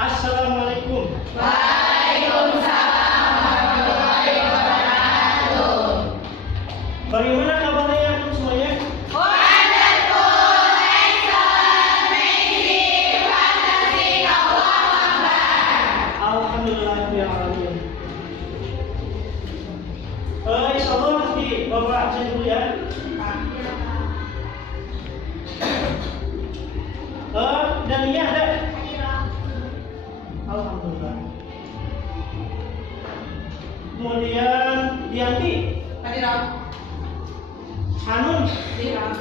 Assalamualaikum. Waalaikumsalam warahmatullahi wabarakatuh. Bagaimana kabarnya antum semuanya? Wonderful, excellent, amazing, fantastic, Allahu Akbar. Alhamdulillah ya alamin. Insyaallah nanti Bapak absen dulu ya. Dan iya ada. Alhamdulillah. Kemudian Dianti, Hadirat. Hanum, Hadirat.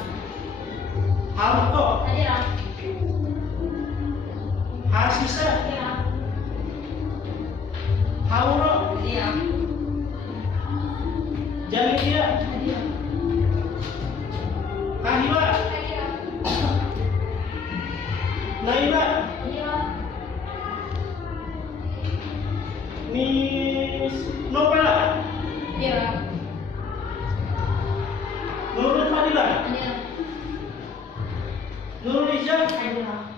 Harto, Hadirat. Harsisa, Hadirat. Hauro, Hadirat. Janitia, Hadirat. Kahila, Hadirat. Naila, Hadirat. Miss Nopela, Hadirat. Nurul Fadila, Hadirat. Nurul Ijam, Hadirat.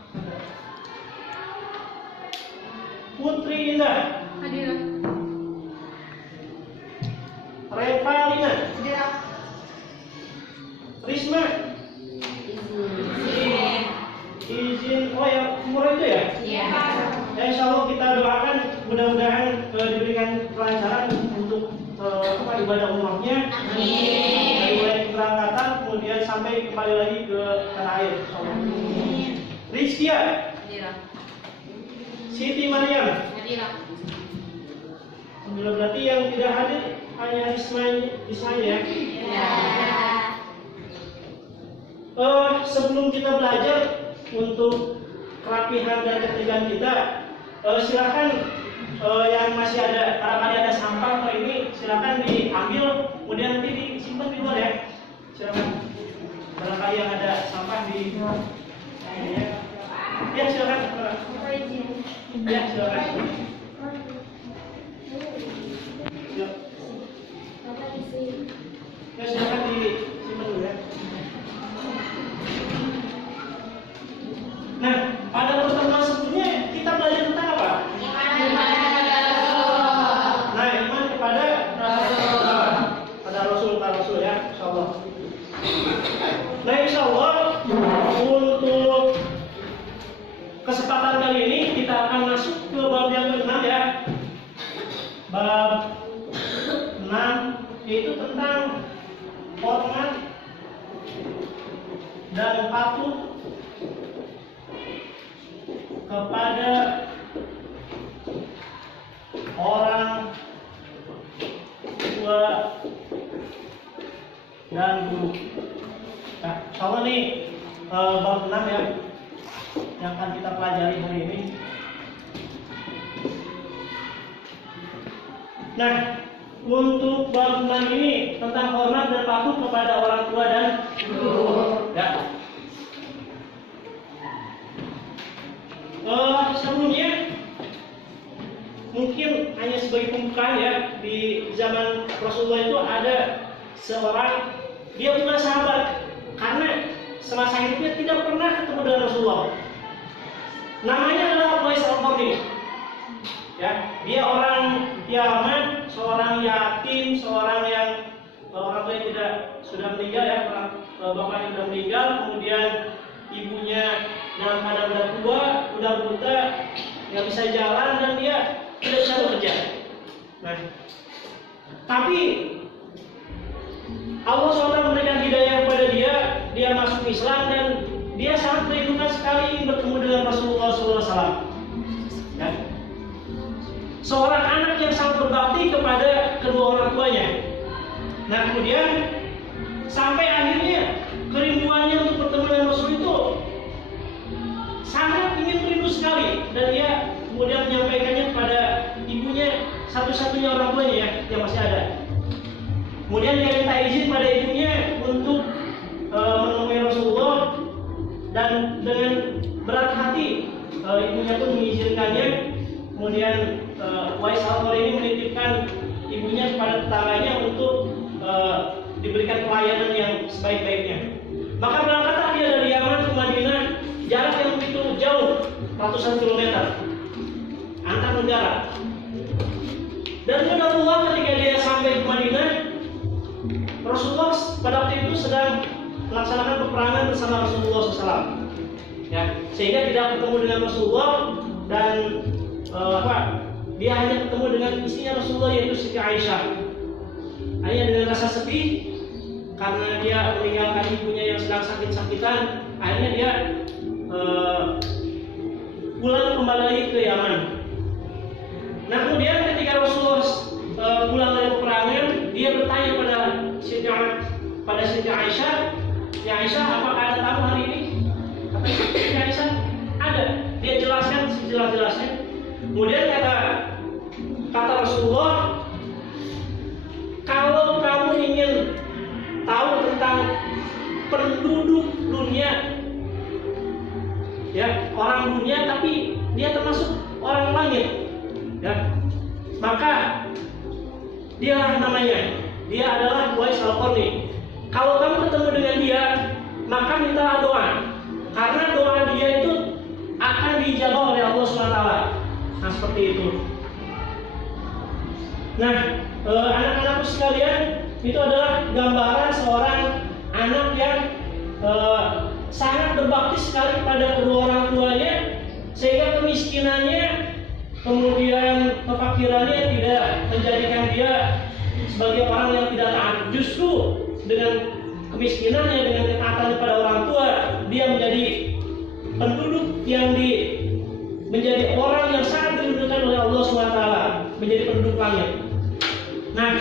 Putri Indah, Hadirat. Revalina, Hadirat. Risma, izin ya umur itu ya. Iya. Ya insya Allah kita doakan mudah-mudahan diberikan kelancaran untuk ibadah umrohnya. Amin. Dari mulai keberangkatan kemudian sampai kembali lagi ke tanah air. Insya Allah. Amin. Rizkia, Hadirat. Siti Maryam. Hadirat. Alhamdulillah, berarti yang tidak hadir hanya Ismail ya. Ya. Sebelum kita belajar untuk kerapihan dan ketertiban kita, silakan yang masih ada, barangkali ada sampah atau ini silakan diambil, kemudian nanti disimpan di luar ya. Silakan. Barangkali yang ada sampah di ini ya. Ya silakan. Ya silakan. Ya. Ya silakan disimpan dulu ya. Nah, pada pertemuan sebelumnya kita belajar tentang apa? Nah, iman kepada Rasul ya, insyaallah. Nah, insyaallah untuk kesempatan kali ini kita akan masuk ke bab yang ke-6 ya. Bab 6 yaitu tentang hormat dan patuh kepada orang tua dan guru. Nah, insyaallah nih bab 6 ya yang akan kita pelajari hari ini. Nah, untuk bab 6 ini tentang hormat dan patuh kepada orang tua dan guru. Ya. Sebelumnya mungkin hanya sebagai pembukaan ya, di zaman Rasulullah itu ada seorang, dia bukan sahabat karena semasa hidupnya tidak pernah ketemu dengan Rasulullah. Namanya adalah Qais al-Qarni. Ya, dia orang Yaman, seorang yatim, seorang yang orang tua tidak sudah meninggal ya, bapaknya sudah meninggal, kemudian ibunya dalam keadaan udah tua, udah buta, nggak bisa jalan dan dia tidak bisa bekerja. Nah, tapi Allah SWT memberikan hidayah kepada dia, dia masuk Islam dan dia sangat merindukan sekali ingin bertemu dengan Rasulullah SAW. Ya. Seorang anak yang sangat berbakti kepada kedua orang tuanya. Nah, kemudian sampai akhirnya kerinduannya untuk bertemu dengan Rasul itu sangat ingin merindu sekali, dan dia kemudian menyampaikannya kepada ibunya, satu-satunya orang tuanya ya yang masih ada. Kemudian dia minta izin pada ibunya untuk menemui Rasulullah, dan dengan berat hati ibunya pun mengizinkannya. Kemudian Qais al-Qarni ini menitipkan ibunya kepada tetangganya untuk diberikan pelayanan yang sebaik-baiknya. Maka berangkatlah dia dari Yaman ke Madinah, jarak yang begitu jauh, ratusan kilometer. bersama Rasulullah SAW. Ya, sehingga tidak ketemu dengan Rasulullah dan dia hanya ketemu dengan istrinya Rasulullah yaitu Siti Aisyah. Hanya dengan rasa sedih karena dia meninggalkan ibunya yang sedang sakit-sakitan, akhirnya dia pulang kembali lagi ke Yaman. Nah kemudian ketika Rasulullah pulang dari peperangan, dia bertanya pada Siti Aisyah, "Ya Aisyah, apakah ada tamu hari ini?" Kata Siti Aisyah, "Ada." Dia jelaskan sejelas-jelasnya. Kemudian kata Rasulullah, "Kalau kamu ingin tahu tentang penduduk dunia, ya orang dunia tapi dia termasuk orang langit, ya maka dialah namanya, dia adalah Uwais Al-Qarni. Kalau kamu ketemu dengan dia, maka mintalah doa, karena doa dia itu akan dijawab oleh Allah SWT." Nah seperti itu. Nah anak-anakku sekalian, itu adalah gambaran seorang anak yang sangat berbakti sekali kepada kedua orang tuanya, sehingga kemiskinannya kemudian kefakirannya tidak menjadikan dia sebagai orang yang tidak taat. Justru dengan kemiskinannya, dengan ketaatan kepada orang tua, dia menjadi penduduk yang menjadi orang yang sangat diridhokan oleh Allah SWT, menjadi penduduk langit. Nah,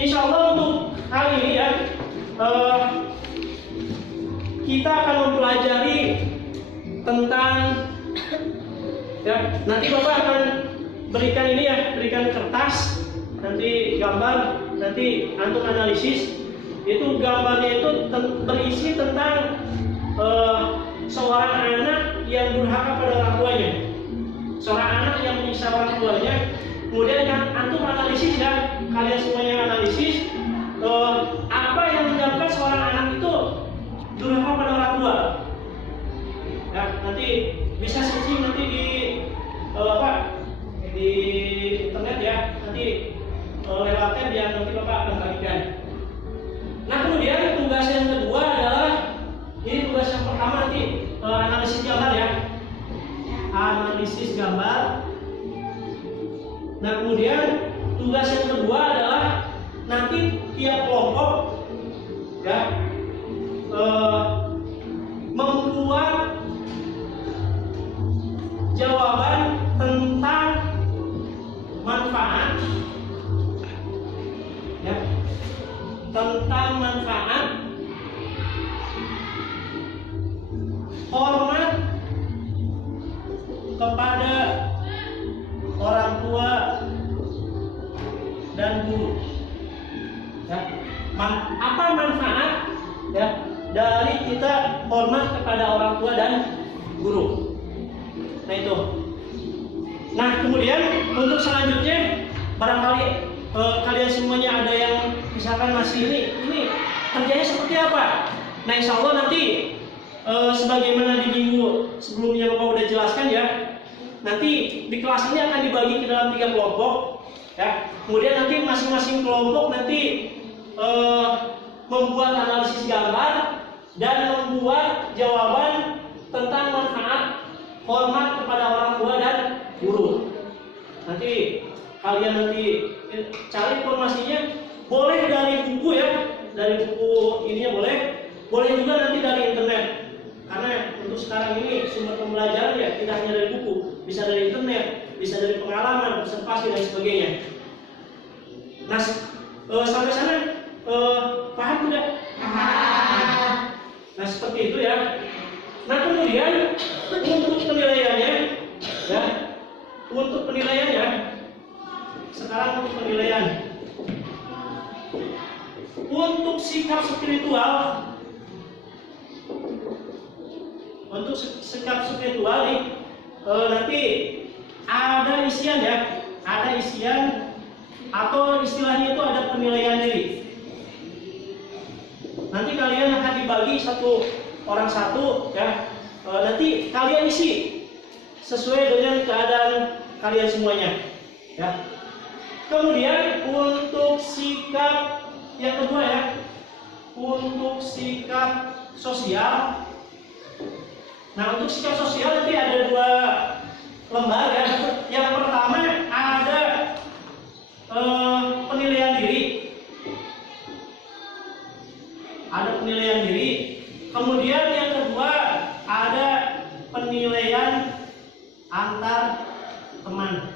insya Allah untuk kali ini ya, kita akan mempelajari tentang, ya nanti Bapak akan berikan ini ya, berikan kertas, nanti gambar, nanti antum analisis. Itu gambarnya itu berisi tentang seorang anak yang durhaka pada orang tuanya, seorang anak yang menyiksa orang tuanya. Kemudian kan antum analisis ya, kalian semuanya analisis apa yang menyebabkan seorang anak itu durhaka pada orang tua. Ya, nanti bisa searching nanti di internet ya, nanti lewatnya biar nanti Bapak akan bagikan. Nah kemudian tugas yang kedua adalah, ini tugas yang pertama nanti analisis gambar ya, analisis gambar. Nah kemudian tugas yang kedua adalah nanti tiap kelompok ya membuat jawaban tentang manfaat ya, tentang manfaat hormat kepada orang tua dan guru. Ya, apa manfaat ya dari kita hormat kepada orang tua dan guru? Nah itu. Nah kemudian untuk selanjutnya, barangkali kalian semuanya ada yang misalkan masih ini kerjanya seperti apa? Nah insya Allah nanti sebagaimana di minggu sebelumnya Bapak udah jelaskan ya, nanti di kelas ini akan dibagi ke dalam 3 kelompok ya. Kemudian nanti masing-masing kelompok nanti membuat analisis gambar dan membuat jawaban tentang manfaat hormat kepada orang tua dan guru. Nanti kalian nanti cari informasinya, boleh dari buku ya, dari buku ininya boleh juga nanti dari internet. Karena untuk sekarang ini sumber pembelajaran ya tidak hanya dari buku, bisa dari internet, bisa dari pengalaman, observasi dan sebagainya. Nah, sampai sana paham tidak? Nah, seperti itu ya. Nah, kemudian untuk penilaiannya ya, untuk penilaiannya sekarang untuk penilaian untuk sikap spiritual. Untuk sikap spiritual nih nanti ada isian ya, ada isian atau istilahnya itu ada penilaian diri. Nanti kalian akan dibagi satu orang satu ya, nanti kalian isi sesuai dengan keadaan kalian semuanya ya. Kemudian untuk sikap yang kedua ya, untuk sikap sosial. Nah, untuk sikap sosial nanti ada dua lembaga. Yang pertama ada penilaian diri. Ada penilaian diri. Kemudian yang kedua ada penilaian antar teman.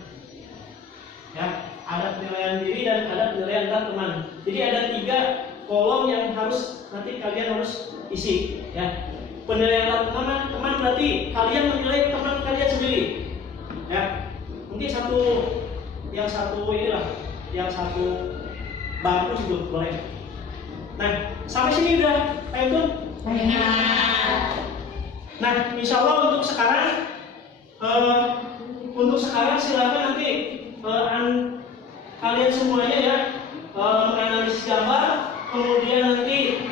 Ya, ada penilaian diri dan ada penilaian antar teman. Jadi ada 3 kolom yang harus nanti kalian harus isi. Ya, penilaian antar teman berarti kalian menilai teman kalian sendiri. Ya, mungkin yang satu bagus gitu boleh. Nah, sampai sini udah paham tuh? Nah, insya Allah untuk sekarang silakan nanti kalian semuanya ya menganalisis gambar, kemudian nanti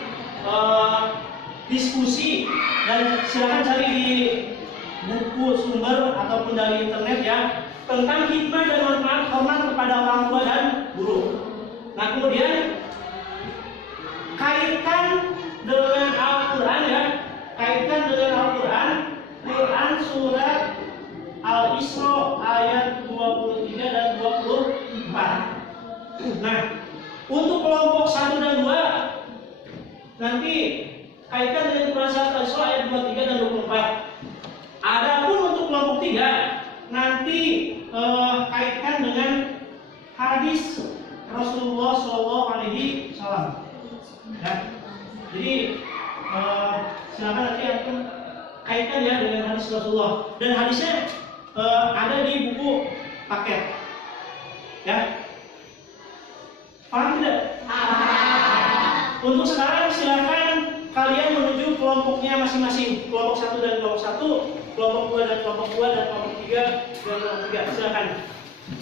diskusi, dan silakan cari di buku sumber ataupun dari internet ya tentang hikmah dan manfaat hormat kepada orang tua dan guru. Nah, kemudian kaitkan dengan Al-Quran ya, kaitkan dengan Al-Quran, Quran surat Al-Isra ayat 23 dan 24. Nah, untuk kelompok 1 dan 2 nanti kaitkan dengan Quran surat Al-Isra ayat 23 dan 24. Adapun untuk kelompok 3 nanti kaitkan dengan hadis Rasulullah SAW. Ya. Jadi silakan nanti akan kaitkan ya dengan hadis Rasulullah, dan hadisnya ada di buku paket. Ya, paham tidak? Untuk sekarang silakan kalian menuju kelompoknya masing-masing, kelompok 1 dan kelompok 1, kelompok 2 dan kelompok 2, dan kelompok 3 dan kelompok 3. Silakan.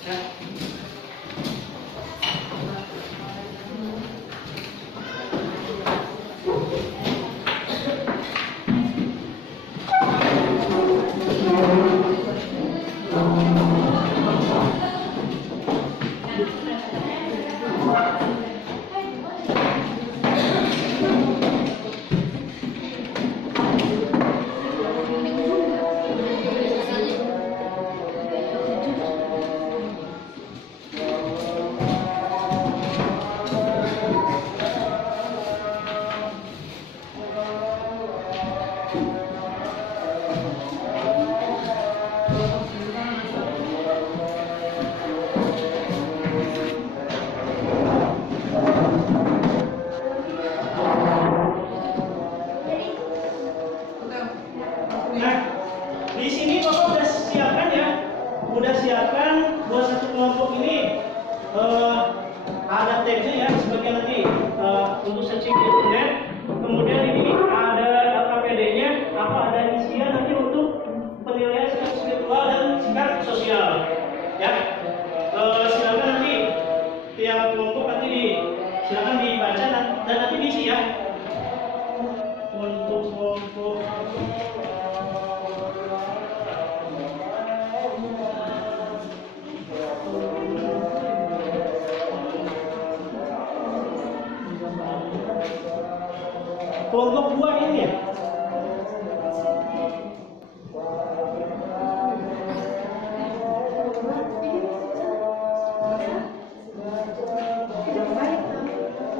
Ya. Kelompok 2 ini ya.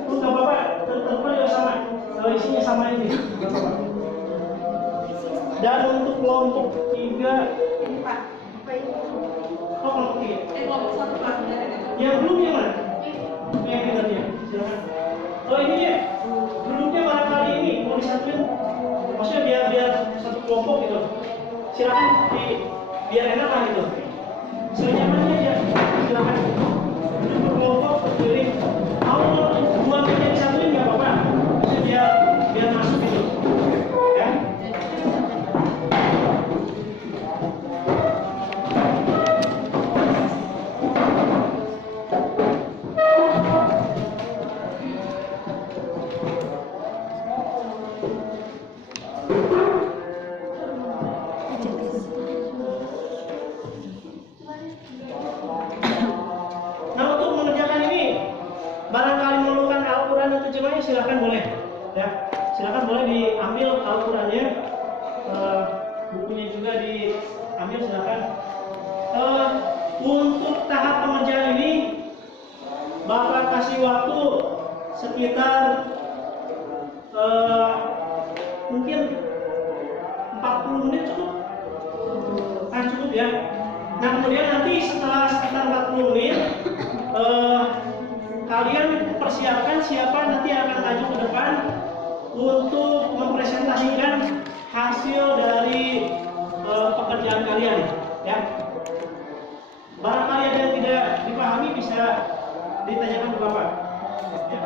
Enggak apa-apa, tentu ya sama. Isinya sama ini. Dan untuk kelompok 3 kelompok 3. Kelompok 1 Pak. Yang belum yang mana? Yang ini tadi ya. Silakan. Oh, ini ya. Grupnya barangkali ini mau disatuin, maksudnya biar satu kelompok gitu. Silakan biar enak lah gitu. Senyamannya aja. Silakan. Duduk berkelompok berdiri. Mau dua meja disatuin nggak apa-apa. Maksudnya biar masuk gitu. Ya. Nah, untuk mengerjakan ini barangkali memerlukan Al-Quran Al-Qurannya, bukunya juga diambil silakan. Untuk tahap pengerjaan ini Bapak kasih waktu sekitar mungkin 40 menit cukup. Cukup ya. Nah kemudian nanti setelah sekitar 40 menit kalian persiapkan siapa nanti akan maju ke depan untuk mempresentasikan hasil dari pekerjaan kalian ya. Barangkali ada yang tidak dipahami bisa ditanyakan ke Bapak ya.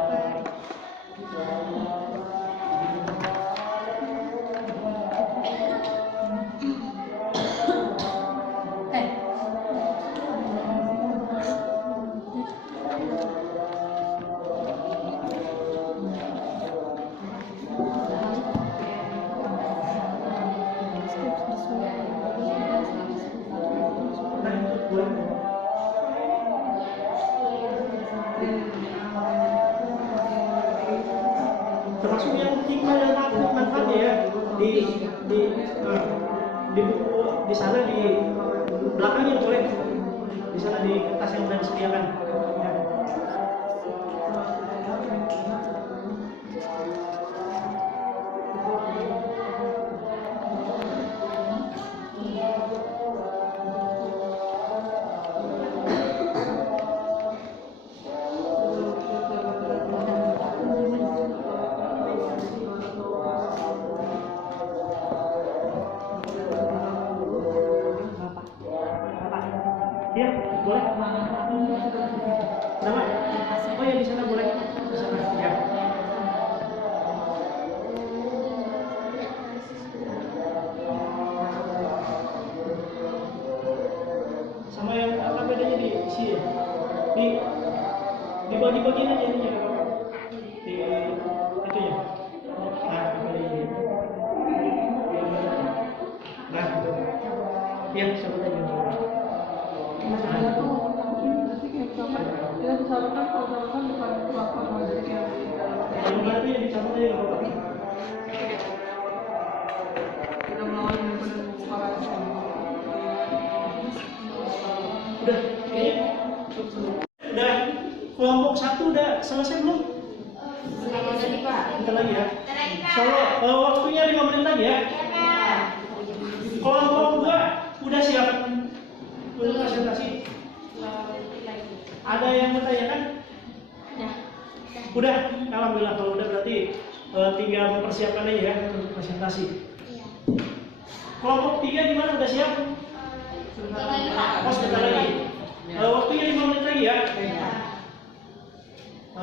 Termasuk yang hikmah dan manfaatnya ya di buku di sana di belakangnya coret di sana di kertas yang sudah disediakan ya. Ya, boleh. Nama? Oh ya di sana boleh. Di sana ya. Sama yang apa bedanya di sini? Dibagi-bagiin aja ini ya. Di itu ya. Nah, dibagi. Nah, itu. Ya, sebut aja. Kita disalurkan bukan pelapor jadi kayak Yang berarti yang dicabut aja nggak apa-apa. kita melawan yang benar para Udah, kayaknya udah kelompok 1 udah selesai belum? Tadi Pak. Bentar lagi ya. Soalnya waktunya 5 menit lagi ya. Kelompok 2 udah siap untuk presentasi. Ada yang bertanyakan? Udah, alhamdulillah kalau udah berarti tinggal mempersiapkan aja ya untuk presentasi. Kelompok 3 gimana? Udah siap? Oh, sebentar lagi. Waktunya 5 menit lagi ya.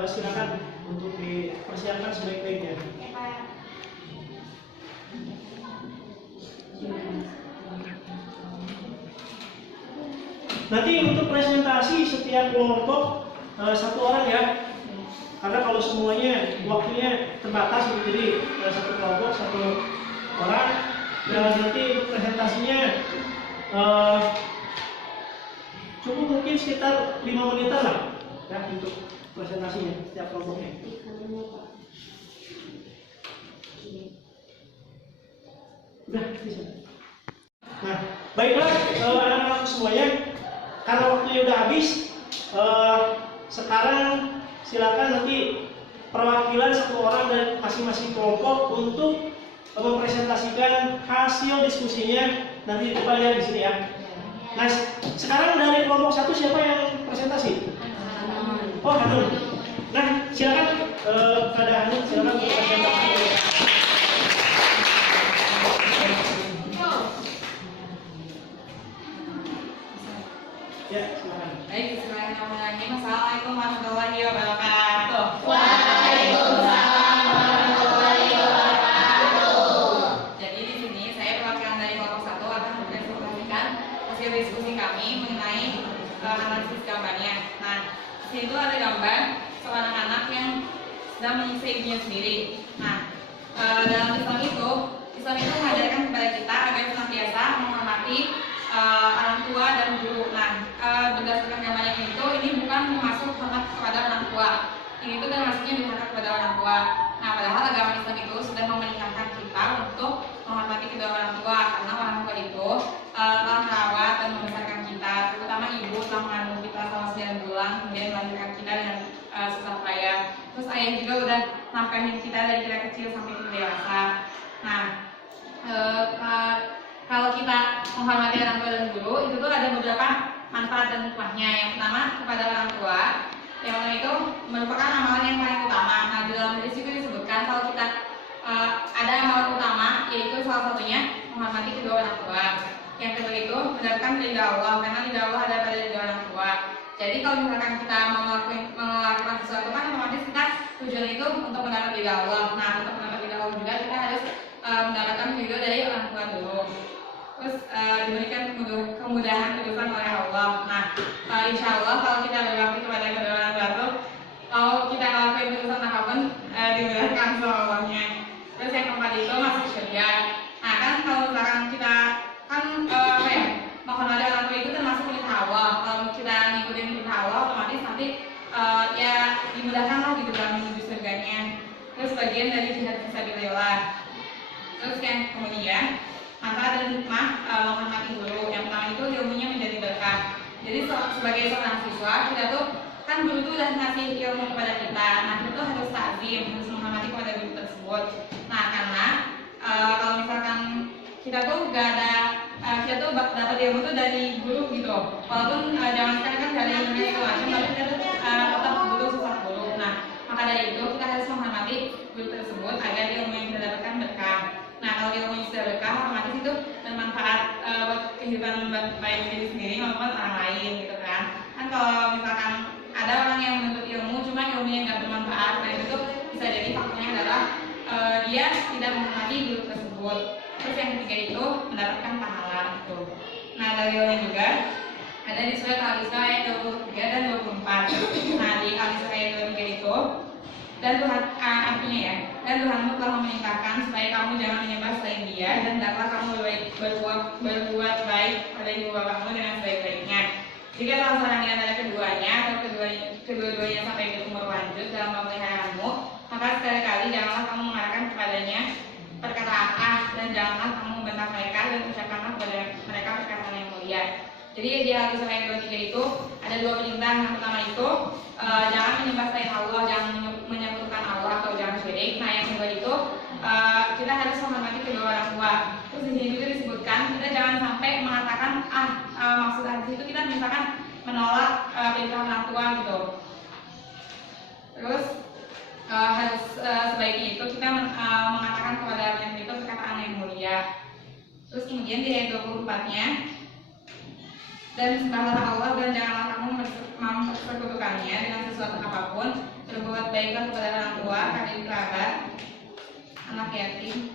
Silakan untuk dipersiapkan sebaik-baiknya. Nanti untuk presentasi setiap kelompok 1 orang ya. Karena kalau semuanya waktunya terbatas jadi 1 kelompok 1 orang. Dan nanti presentasinya cukup mungkin sekitar 5 menitan lah ya untuk presentasinya setiap kelompoknya. Udah bisa. Nah, baiklah anak-anak semuanya, karena waktunya udah habis, sekarang silakan nanti perwakilan 1 orang dari masing-masing kelompok untuk mempresentasikan hasil diskusinya nanti di depan ya di sini ya. Nah, sekarang dari kelompok 1 siapa yang presentasi? Oh, Hanun. Nah, silakan kepada Hanun, silakan presentasi. Ya, silakan. Baik, bismillahirrahmanirrahim. Assalamualaikum warahmatullahi wabarakatuh. Waalaikumsalam warahmatullahi wabarakatuh. Jadi di sini saya perwakilan dari kelompok 1 akan mempresentasikan hasil diskusi kami mengenai analisis gambarnya. Nah, di situ ada gambar seorang anak yang sedang menyiksa ibunya sendiri. Nah, dalam Islam itu mengajarkan kepada kita agar senantiasa menghormati orang tua dan guru. Nah, berdasarkan gambarnya itu, ini bukan termasuk hormat kepada orang tua. Ini itu termasuknya durhaka kepada orang tua. Nah, padahal agama Islam itu sudah memerintahkan kita kita untuk menghormati kedua orang tua, karena orang tua itu telah merawat dan membesarkan kita, terutama ibu telah mengandung kita selama 9 bulan, kemudian melahirkan kita dengan susah payah. Terus ayah juga udah nafkahin kita dari kita kecil sampai kita dewasa. Nah, kalau kita menghormati orang tua dan guru, itu tuh ada beberapa manfaat dan hikmahnya. Yang pertama, kepada orang tua, yang pertama itu merupakan amalan yang paling utama. Nah, di dalam hadis juga disebutkan kalau kita ada amalan utama, yaitu salah satunya menghormati kedua orang tua. Yang kedua itu mendapatkan ridha Allah, karena ridha Allah ada pada ridha orang tua. Jadi kalau misalkan kita mau melakukan sesuatu kan otomatis kita tujuan itu untuk mendapat ridha Allah. Nah, untuk mendapat ridha Allah juga kita harus mendapatkan ridho dari orang tua dulu. Terus diberikan kemudahan kehidupan oleh Allah. Nah, insya Allah kalau kita berbakti kepada kedua orang tua itu, kalau kita ngelakuin keputusan apapun dimudahkan sama Allahnya. Terus yang keempat itu masuk surga. Nah, kan kalau misalkan kita kan menghormati orang tua itu termasuk perintah Allah. Kalau kita ngikutin perintah Allah, otomatis nanti ya dimudahkan lah gitu dalam menuju surganya. Terus bagian dari jihad fisabilillah. Terus yang kemudian manfaat dan hikmah menghormati guru. Yang pertama itu ilmunya menjadi berkah. Jadi sebagai seorang siswa kita tuh kan guru tuh udah ngasih ilmu kepada kita. Nah, kita tuh harus takzim, harus menghormati kepada guru tersebut. Nah, karena kalau misalkan kita tuh gak ada kita tuh dapat ilmu tuh dari guru gitu. Walaupun zaman sekarang kan gak ada internet segala macam, tapi kita tuh tetap butuh sosok guru. Nah, maka dari itu kita harus menghormati guru tersebut agar ilmu yang kita dapatkan berkah. Nah, kalau ilmu yang sudah berkah, otomatis itu bermanfaat buat kehidupan baik diri sendiri maupun orang lain gitu kan. Kan kalau misalkan ada orang yang menuntut ilmu, cuma ilmunya nggak bermanfaat, nah itu bisa jadi faktornya adalah dia tidak menghormati guru tersebut. Terus yang ketiga itu mendapatkan pahala itu. Nah, dalilnya juga ada di surat Al-Isra ayat 23 dan 24. Nah, di Al-Isra ayat 23 itu dan Tuhan artinya ya, dan Tuhanmu telah memerintahkan supaya kamu jangan menyembah selain Dia, dan hendaklah kamu berbuat baik pada ibu bapakmu dengan sebaik-baiknya. Jika salah seorang di antara keduanya atau kedua-duanya sampai ke umur lanjut dalam pemeliharaanmu, maka sekali-kali janganlah kamu mengarahkan kepadanya perkataan dan janganlah kamu membentak mereka dan ucapkanlah kepada mereka perkataan yang mulia. Jadi di Al-Isra ayat 23 itu ada dua perintah. Yang pertama itu jangan menyembah selain Allah, jangan menyekutukan Allah atau jangan syirik. Nah, yang kedua itu kita harus menghormati kedua orang tua. Terus di sini juga disebutkan kita jangan sampai mengatakan maksud hadis itu kita misalkan menolak perintah orang tua gitu. Terus harus sebaiknya itu kita mengatakan kepada yang itu perkataan yang mulia. Terus kemudian di ayat 24-nya, dan sembahlah Allah dan janganlah kamu mempersekutukannya dengan sesuatu apapun. Berbuat baiklah kepada orang tua, adik kerabat, anak yatim,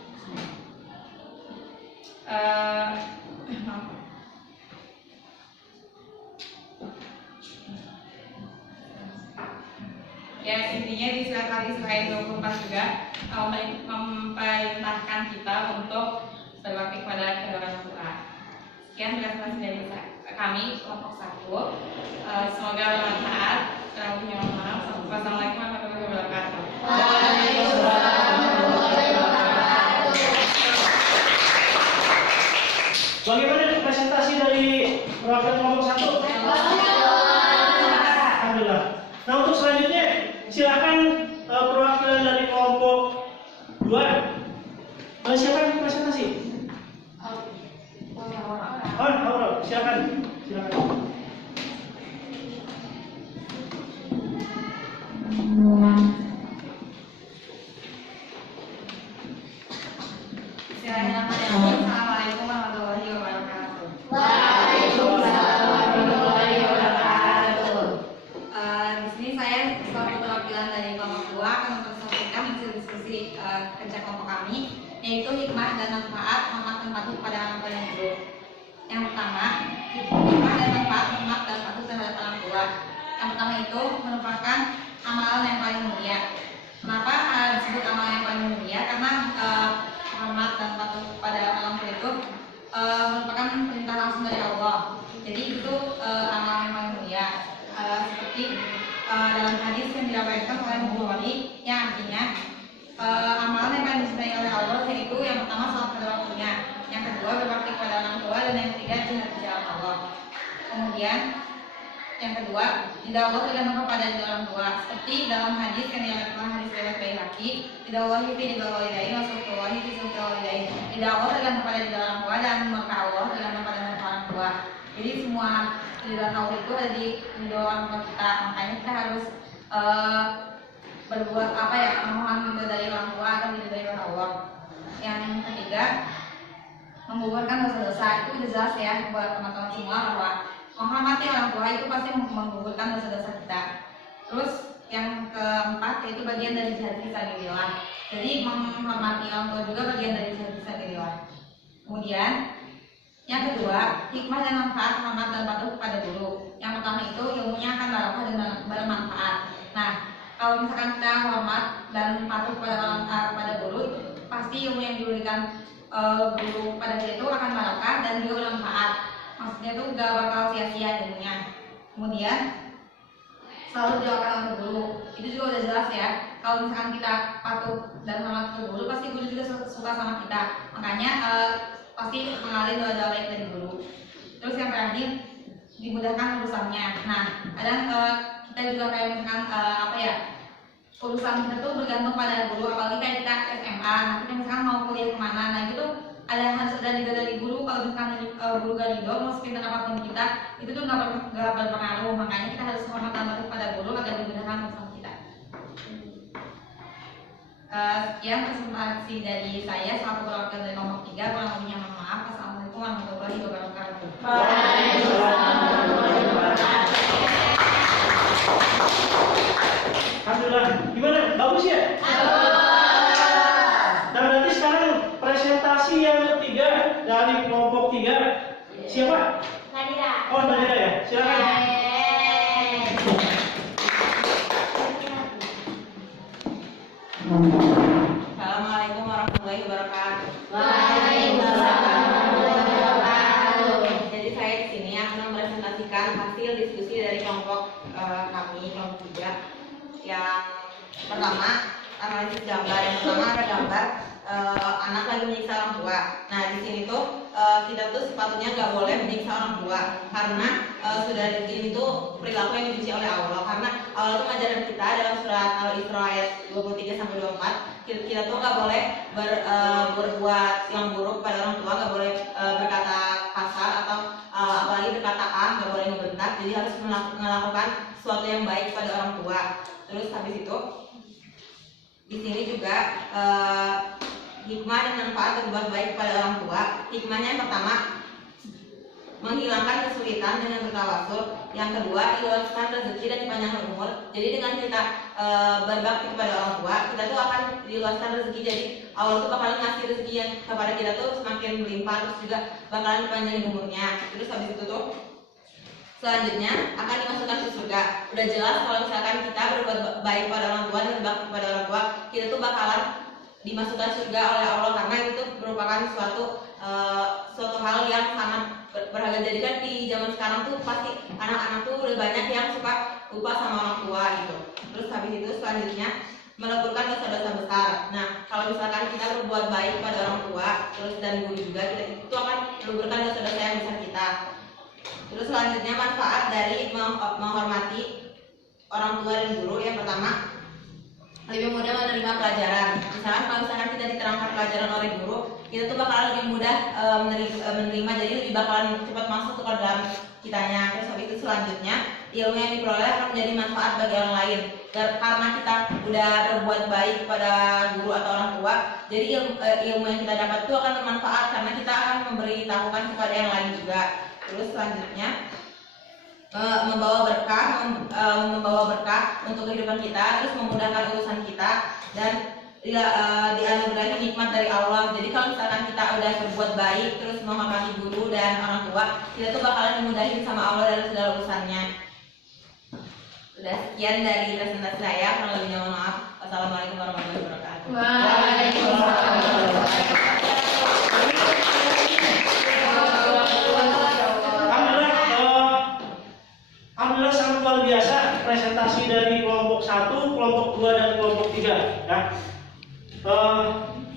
ya intinya di surat Al-Isra ayat 24 juga memerintahkan kita untuk berbakti kepada kedua orang tua. Sekian presentasi dari kami kelompok 1. Semoga bermanfaat. Wassalamualaikum warahmatullahi wabarakatuh. Bagaimana presentasi dari perwakilan kelompok 1? Alhamdulillah. Nah, untuk selanjutnya silakan perwakilan dari kelompok 2. Siapa presentasi? Silakan. Assalamualaikum warahmatullahi wabarakatuh. Waalaikumsalam warahmatullahi wabarakatuh. Di sini saya sebagai perwakilan dari kelompok 2 akan mempresentasikan hasil diskusi kerja kelompok kami, yaitu hikmah dan manfaat hormat dan patuh pada orang tua dan guru. Yang pertama, hikmah dan manfaat hormat dan patuh terhadap orang tua. Yang pertama itu merupakan amalan yang paling mulia. Kenapa disebut amalan yang paling mulia? Karena hormat dan patuh pada orang tua itu merupakan perintah langsung dari Allah. Jadi itu amalan yang paling mulia. Seperti dalam hadis yang diriwayatkan oleh Bukhari yang artinya amalan yang paling dicintai oleh Allah yaitu yang jihad di jalan Allah. Kemudian yang kedua, tidak Allah tergantung kepada orang tua. Seperti dalam hadis yang diriwayatkan hadis riwayat Baihaqi, tidak Allah fi ridal walidain wa sukhtullahi fi sukhtil walidain. Tidak Allah tergantung pada orang tua dan murka Allah tergantung pada murka orang tua. Jadi semua ridho Allah itu ada di ridho orang tua kita. Makanya kita harus berbuat apa ya, memohon ridho dari orang tua atau ridho dari Allah. Yang ketiga, menggugurkan dosa-dosa. Itu udah jelas ya buat teman-teman semua bahwa menghormati orang tua itu pasti menggugurkan dosa-dosa kita. Terus yang keempat yaitu bagian dari jihad fisabilillah. Jadi menghormati orang tua juga bagian dari jihad fisabilillah. Kemudian yang kedua, hikmah dan manfaat hormat dan patuh kepada guru. Yang pertama itu ilmunya akan barokah dan bermanfaat. Nah, kalau misalkan kita hormat dan patuh kepada guru, itu pasti ilmu yang diberikan guru pada kita itu akan barokah dan juga bermanfaat. Maksudnya tuh gak bakal sia-sia ilmunya. Kemudian selalu doakan untuk guru. Itu juga udah jelas ya. Kalau misalkan kita patuh dan hormat ke guru, pasti guru juga suka sama kita. Makanya pasti mengalir doa-doa baik dari guru. Terus yang terakhir, dimudahkan urusannya. Nah, kadang kita juga kayak misalkan urusan kita tuh bergantung pada guru. Apalagi kayak kita SMA, nanti kita misalkan mau kuliah kemana, nah itu tuh harus ada ridho dari guru. Kalau misalkan guru gak ridho, mau sepintar apapun kita, itu tuh gak berpengaruh. Makanya kita harus hormat dan patuh pada guru agar dimudahkan urusan kita. Sekian presentasi dari saya selaku perwakilan dari kelompok 3. Kurang lebihnya mohon maaf. Assalamualaikum warahmatullahi wabarakatuh. Alhamdulillah, gimana? Bagus ya? Dan berarti sekarang presentasi yang ketiga dari kelompok 3 siapa? Nadira. Oh, Nadira ya, silakan. Assalamualaikum warahmatullahi wabarakatuh. Waalaikumsalam warahmatullahi wabarakatuh. Jadi saya di sini akan mempresentasikan hasil diskusi dari kelompok kami, kelompok 3. Yang pertama, analisis gambar. Yang pertama ada gambar anak lagi menyiksa orang tua. Nah, di sini tuh kita tuh sepatutnya nggak boleh menyiksa orang tua karena sudah ini tuh perilaku yang dibenci oleh Allah. Karena Allah tuh ngajarin kita dalam surat Al-Isra ayat 23-24, kita tuh nggak boleh berbuat yang buruk pada orang tua, nggak boleh berkata kasar atau apalagi berkata nggak boleh ngebentak. Jadi harus melakukan sesuatu yang baik pada orang tua. Terus habis itu di sini juga hikmah dan manfaat berbuat baik pada orang tua. Hikmahnya yang pertama, menghilangkan kesulitan dengan bertawasul. Yang kedua, diluaskan rezeki dan dipanjangkan umur. Jadi dengan kita berbakti kepada orang tua, kita tuh akan diluaskan rezeki. Jadi Allah tuh bakalan ngasih rezeki yang kepada kita tuh semakin berlimpah, terus juga bakalan dipanjangin umurnya. Terus habis itu tuh selanjutnya akan dimasukkan ke surga. Udah jelas kalau misalkan kita berbuat baik pada orang tua dan berbakti kepada orang tua, kita tuh bakalan dimasukkan surga oleh Allah karena itu merupakan suatu hal yang sangat berharga. Jadi kan di zaman sekarang tuh pasti anak-anak tuh udah banyak yang suka lupa sama orang tua gitu. Terus habis itu selanjutnya meleburkan dosa-dosa besar. Nah, kalau misalkan kita berbuat baik pada orang tua, terus dan guru juga, itu akan meleburkan dosa-dosa yang besar kita. Terus selanjutnya manfaat dari menghormati orang tua dan guru. Yang pertama, lebih mudah menerima pelajaran. Misalkan kalau misalkan kita diterangkan pelajaran oleh guru, kita tuh bakalan lebih mudah menerima, jadi lebih bakalan cepat masuk ke dalam kitanya. Terus habis itu selanjutnya, ilmu yang diperoleh akan menjadi manfaat bagi orang lain. Karena kita udah berbuat baik kepada guru atau orang tua, jadi ilmu yang kita dapat itu akan bermanfaat karena kita akan memberitahukan kepada yang lain juga. Terus selanjutnya membawa berkah untuk kehidupan kita, terus memudahkan urusan kita, dan dianugerahi nikmat dari Allah. Jadi kalau misalkan kita udah berbuat baik, terus menghormati guru dan orang tua, kita tuh bakalan dimudahin sama Allah dalam segala urusannya. Sudah sekian dari presentasi saya, kurang lebihnya mohon maaf. Wassalamualaikum warahmatullahi wabarakatuh. Alhamdulillah sangat luar biasa presentasi dari kelompok 1, kelompok 2 dan kelompok 3 ya.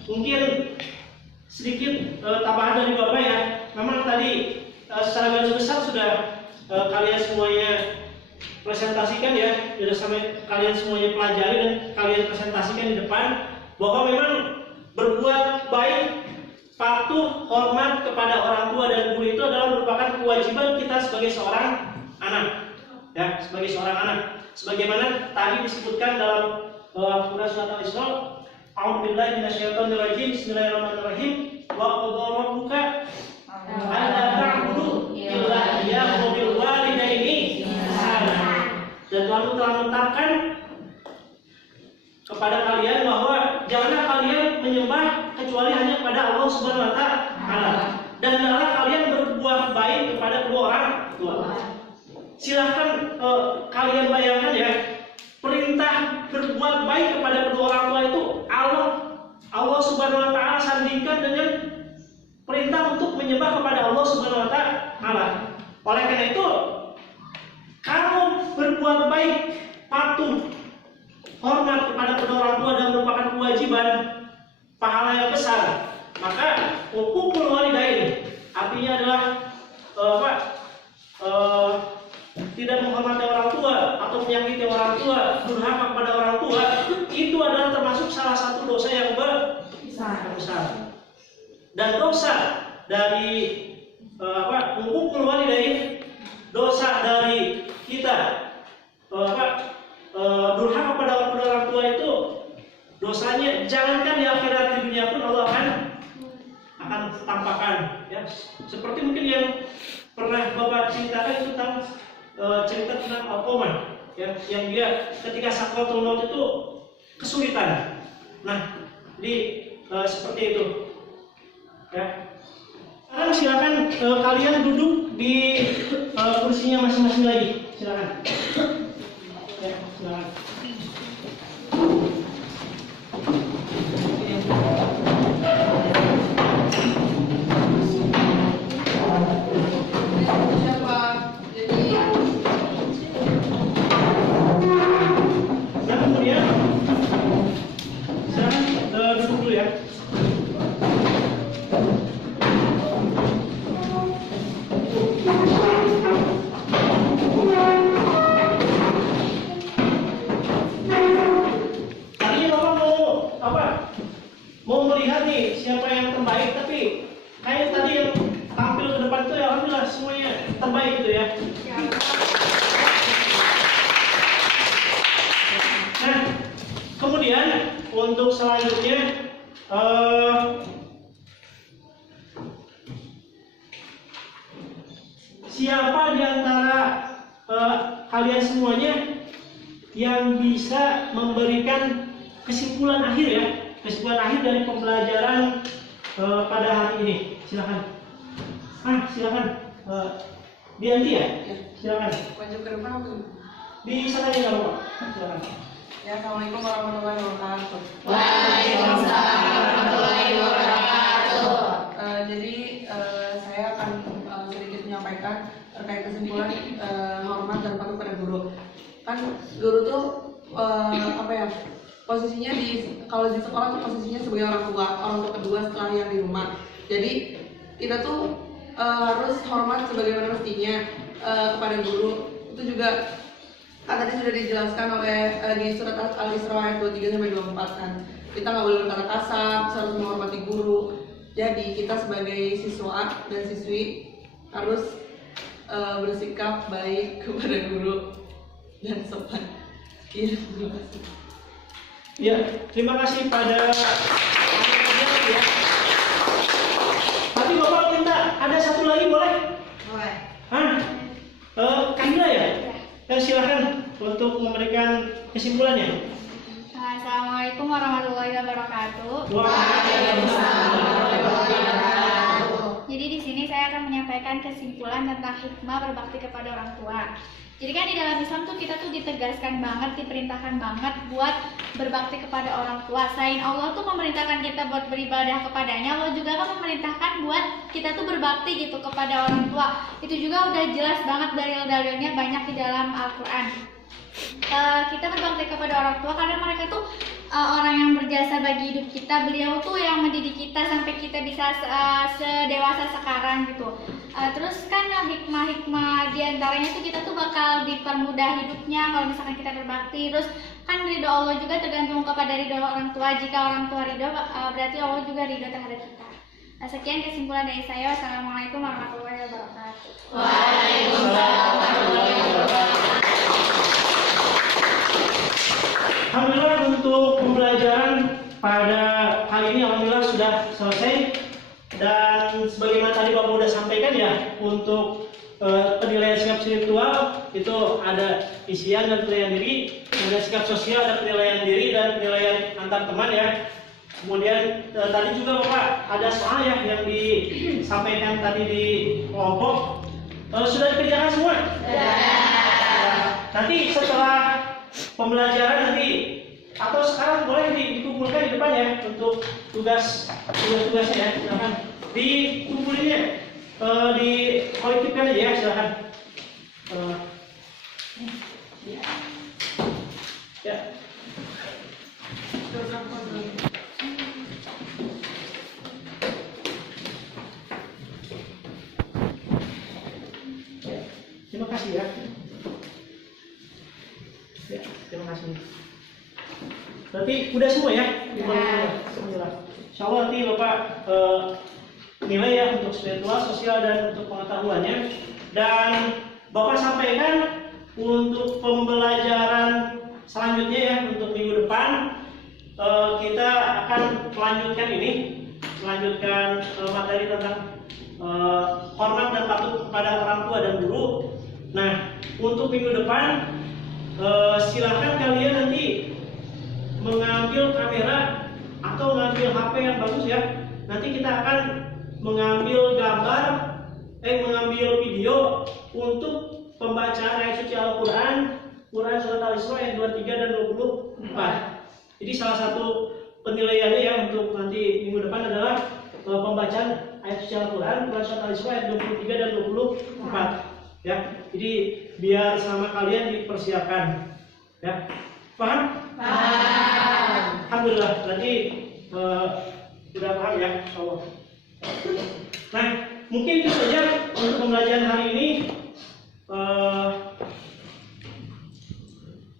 Mungkin sedikit tambahan dari Bapak ya. Memang tadi secara garis besar sudah kalian semuanya presentasikan ya, sudah sampai kalian semuanya pelajari dan kalian presentasikan di depan bahwa memang berbuat baik, patuh, hormat kepada orang tua dan guru itu adalah merupakan kewajiban kita sebagai seorang anak, ya, sebagai seorang anak. Sebagaimana tadi disebutkan dalam surah Al-Isra, A'udzubillahi minasyaitonirrajim, Bismillahirrahmanirrahim, wa qadha rabbuka alla ta'budu illa iyyahu wa bil walidaini ihsana. Dan Tuhan telah menetapkan kepada kalian bahwa janganlah kalian menyembah kecuali hanya kepada Allah Subhanahu wa taala. Dan hendaklah kalian berbuat baik kepada kedua orang tua. Silahkan kalian bayangkan ya, perintah berbuat baik kepada kedua orang tua itu Allah Subhanahu wa taala sandingkan dengan perintah untuk menyembah kepada Allah Subhanahu wa taala. Oleh karena itu, kalau berbuat baik, patuh, hormat kepada kedua orang tua dan merupakan kewajiban, pahala yang besar, maka hukukul walidain artinya adalah tidak menghormati orang tua atau menyakiti orang tua, durhaka kepada orang tua, itu adalah termasuk salah satu dosa yang besar. Dan dosa dari hukukul walidain, dosa dari kita durhaka kepada kedua orang tua itu dosanya jangankan di akhirat, di dunia pun Allah akan tampakkan ya. Seperti mungkin yang pernah Bapak ceritakan itu tentang cerita tentang Al-Qoman ya, yang dia ketika sakratul maut itu kesulitan. Nah, seperti itu ya. Sekarang silakan kalian duduk di kursinya masing-masing lagi. Silakan. Ya, silakan. Nah, kemudian silakan duduk dulu ya. Mau melihat nih siapa yang terbaik, tapi kayak tadi yang tampil ke depan itu ya alhamdulillah semuanya terbaik gitu ya. Nah, kemudian untuk selanjutnya siapa di antara kalian semuanya yang bisa memberikan kesimpulan akhir ya? Kesimpulan akhir dari pembelajaran pada hari ini, silakan. Silakan. Dianti ya? Silakan. Wajib ke depan atau? Di sana aja nggak apa-apa. Silakan. Ya, Assalamualaikum warahmatullahi wabarakatuh. Waalaikumsalam warahmatullahi wabarakatuh. Jadi saya akan sedikit menyampaikan terkait kesimpulan hormat dan patuh pada guru. Kan guru tuh posisinya kalau di sekolah tuh posisinya sebagai orang tua kedua setelah yang di rumah. Jadi kita tuh harus hormat sebagaimana mestinya kepada guru. Itu juga tadi sudah dijelaskan oleh di surat Al-Isra ayat 23-24 kan. Kita nggak boleh berkata kasar, harus menghormati guru. Jadi kita sebagai siswa dan siswi harus bersikap baik kepada guru dan sopan. Iya, terima kasih. Ya, terima kasih pada ya. Tapi Bapak minta ada satu lagi boleh? Boleh. Kamila ya? Silakan untuk memberikan kesimpulannya. Assalamualaikum warahmatullahi wabarakatuh. Waalaikumsalam warahmatullahi wabarakatuh. Jadi di sini saya akan menyampaikan kesimpulan tentang hikmah berbakti kepada orang tua. Jadi kan di dalam Islam tuh kita tuh ditegaskan banget, diperintahkan banget buat berbakti kepada orang tua. Selain Allah tuh memerintahkan kita buat beribadah kepadanya, Allah juga kan memerintahkan buat kita tuh berbakti gitu kepada orang tua. Itu juga udah jelas banget dalil-dalilnya banyak di dalam Al-Quran. Kita berbakti kepada orang tua karena mereka tuh orang yang berjasa bagi hidup kita. Beliau tuh yang mendidik kita sampai kita bisa sedewasa sekarang gitu. Terus kan hikmah-hikmah diantaranya tuh kita tuh bakal dipermudah hidupnya kalau misalkan kita berbakti. Terus kan ridho Allah juga tergantung kepada ridho orang tua. Jika orang tua ridho, berarti Allah juga ridho terhadap kita. Sekian kesimpulan dari saya. Wassalamualaikum warahmatullahi wabarakatuh. Waalaikumsalam warahmatullahi wabarakatuh. Alhamdulillah untuk pembelajaran pada kali ini alhamdulillah sudah selesai. Dan sebagaimana tadi Bapak sudah sampaikan ya, untuk penilaian sikap spiritual itu ada isian dan penilaian diri, kemudian sikap sosial ada penilaian diri dan penilaian antar teman ya. Kemudian tadi juga Bapak ada soal ya yang disampaikan tadi di kelompok, sudah dikerjakan semua? Nanti setelah pembelajaran nanti atau sekarang boleh dikumpulkan di depan ya untuk tugasnya ya, silakan dikumpulinnya, di kolektifkan aja ya, silakan. Ya. Terima kasih ya. Ya, terima kasih. Berarti udah semua ya? Alhamdulillah. Insya Allah nanti Bapak nilai ya untuk spiritual, sosial, dan untuk pengetahuannya. Dan Bapak sampaikan untuk pembelajaran selanjutnya ya, untuk minggu depan kita akan melanjutkan materi tentang hormat dan patuh kepada orang tua dan guru. Nah, untuk minggu depan silahkan kalian nanti mengambil kamera atau mengambil HP yang bagus ya. Nanti kita akan mengambil video untuk pembacaan ayat suci Al-Quran, Quran surat Al-Isra ayat 23 dan 24. Jadi salah satu penilaiannya ya untuk nanti minggu depan adalah pembacaan ayat suci Al-Quran, Quran surat Al-Isra ayat 23 dan 24. Ya, jadi biar sama kalian dipersiapkan. Ya, paham? Paham. Alhamdulillah, berarti sudah paham ya, insyaallah. Nah, mungkin itu saja untuk pembelajaran hari ini.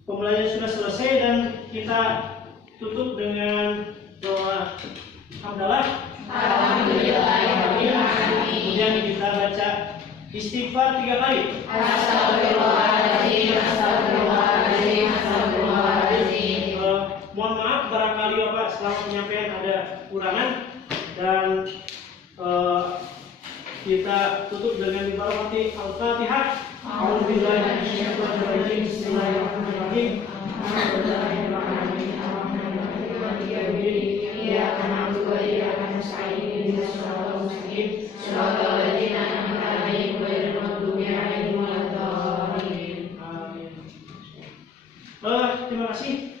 Pembelajaran sudah selesai dan kita tutup dengan doa hamdalah. Alhamdulillah. Kemudian kita baca istighfar 3 kali. Astagfirullahaladzim, astagfirullahaladzim, astagfirullahaladzim. Mohon maaf barangkali Bapak selama penyampaian ada kurangan, dan kita tutup dengan dibarakati Al-Fatihah. A'udzubillahi minasyaitonir rajim. Bismillahirrahmanirrahim. Iyyaka na'budu wa iyyaka nasta'in. Ihdinas siratal mustaqim. Shiratal ladzina an'amta 'alaihim ghairil maghdubi 'alaihim waladdallin. Amin. Terima kasih.